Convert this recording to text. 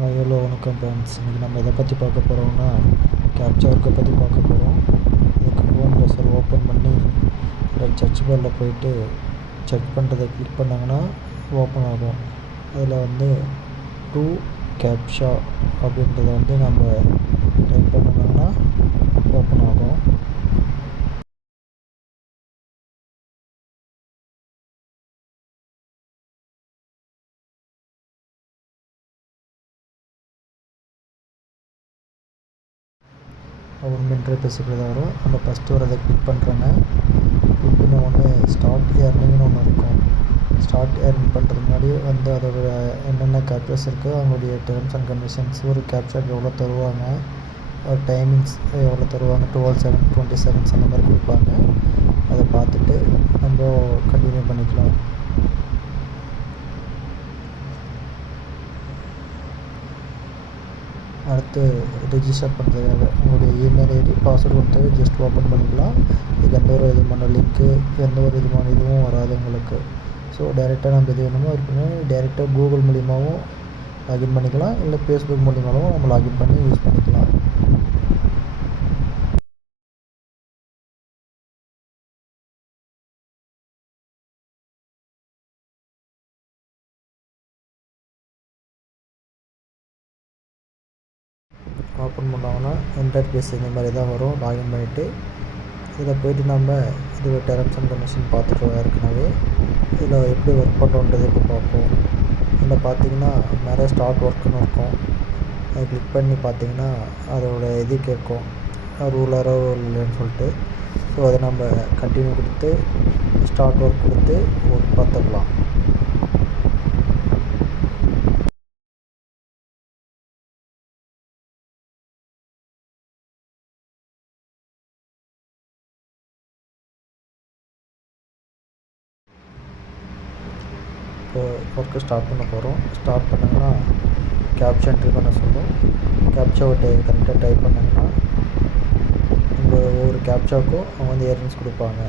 Hello வணக்கம் friends. இன்றைக்கி நம்ம எதை பற்றி பார்க்க போகிறோம்னா கேப்சா ஒர்க்கை பற்றி பார்க்க போகிறோம். இதுக்கு க்ரோம் ப்ரௌசர் ஓப்பன் பண்ணி சர்ச் பாரில் போயிட்டு செக் பண்ணுறதை கிளிக் பண்ணாங்கன்னா ஓப்பன் ஆகும். அதில் டூ கேப்சா அப்படின்றத நம்ம டைப் பண்ணோம்னா ஓப்பன் ஆகும். ஒரு இன்டர்ஃபேஸுக்குள்ள வரும். அந்த ஃபஸ்ட்டு வரதை கிளிக் பண்ணுறேங்க. கிளிக் பண்ண உடனே ஸ்டார்ட் ஏர்னிங்னு ஒன்று இருக்கும். ஸ்டார்ட் ஏர்னிங் பண்ணுறது முன்னாடி அதோட என்னென்ன கேப்சர்ஸ் இருக்குது, அவங்களுடைய டேர்ம்ஸ் அண்ட் கண்டிஷன்ஸ், ஒரு கேப்சருக்கு எவ்வளோ தருவாங்க, டைமிங்ஸ் எவ்வளோ தருவாங்க, 12 செகண்ட் 20 செகண்ட்ஸ் அந்த மாதிரி கொடுப்பாங்க. அதை பார்த்துட்டு நம்ம கண்டினியூ பண்ணிக்கலாம். அடுத்து ரிஜிஸ்டர் பண்ணுறதுக்காக உங்களுடைய இமெயில் ஐடி பாஸ்வேர்டு கொடுத்து ஜஸ்ட் ஓப்பன் பண்ணிக்கலாம். இதுக்கு எந்த ஒரு விதமான லிங்க்கு எந்த ஒரு விதமான இதுவும் வராது உங்களுக்கு. ஸோ டைரெக்டாக நம்ம எது வேணுமோ அது பண்ணி டைரெக்டாக கூகுள் மூலிமாவும் லாகின் பண்ணிக்கலாம், இல்லை ஃபேஸ்புக் மூலிமாவும் நம்ம லாகின் பண்ணி யூஸ் பண்ணிக்கலாம். ஓப்பன் பண்ணாங்கன்னா இன்டர்ஃபேஸ் இந்த மாதிரி தான் வரும். லாகின் பண்ணிவிட்டு இதில் போய்ட்டு நம்ம இது டேர்ம்ஸ் அண்ட் கண்டிஷன் பார்த்துருக்கோம் ஏற்கனவே. இதில் எப்படி ஒர்க் பண்ணுறோன்றது இப்போ பார்ப்போம். இதில் பார்த்தீங்கன்னா நிறைய ஸ்டார்ட் ஒர்க்குன்னு இருக்கும். அதை கிளிக் பண்ணி பார்த்தீங்கன்னா அதோட இது கேட்கும், ரூலரோ இல்லைன்னு சொல்லிட்டு. ஸோ அதை நம்ம கண்டினியூ கொடுத்து ஸ்டார்ட் ஒர்க் கொடுத்து ஒர்க் பார்த்துக்கலாம். இப்போ ஒர்க்கு ஸ்டார்ட் பண்ண போகிறோம். ஸ்டார்ட் பண்ணிங்கன்னா கேப்சா என்ட்ரி பண்ண சொல்லும். கேப்சாவை கரெக்டாக டைப் பண்ணிங்கன்னா நம்ம ஒவ்வொரு கேப்சாவுக்கும் அவங்க ஏர்னிங்ஸ் கொடுப்பாங்க.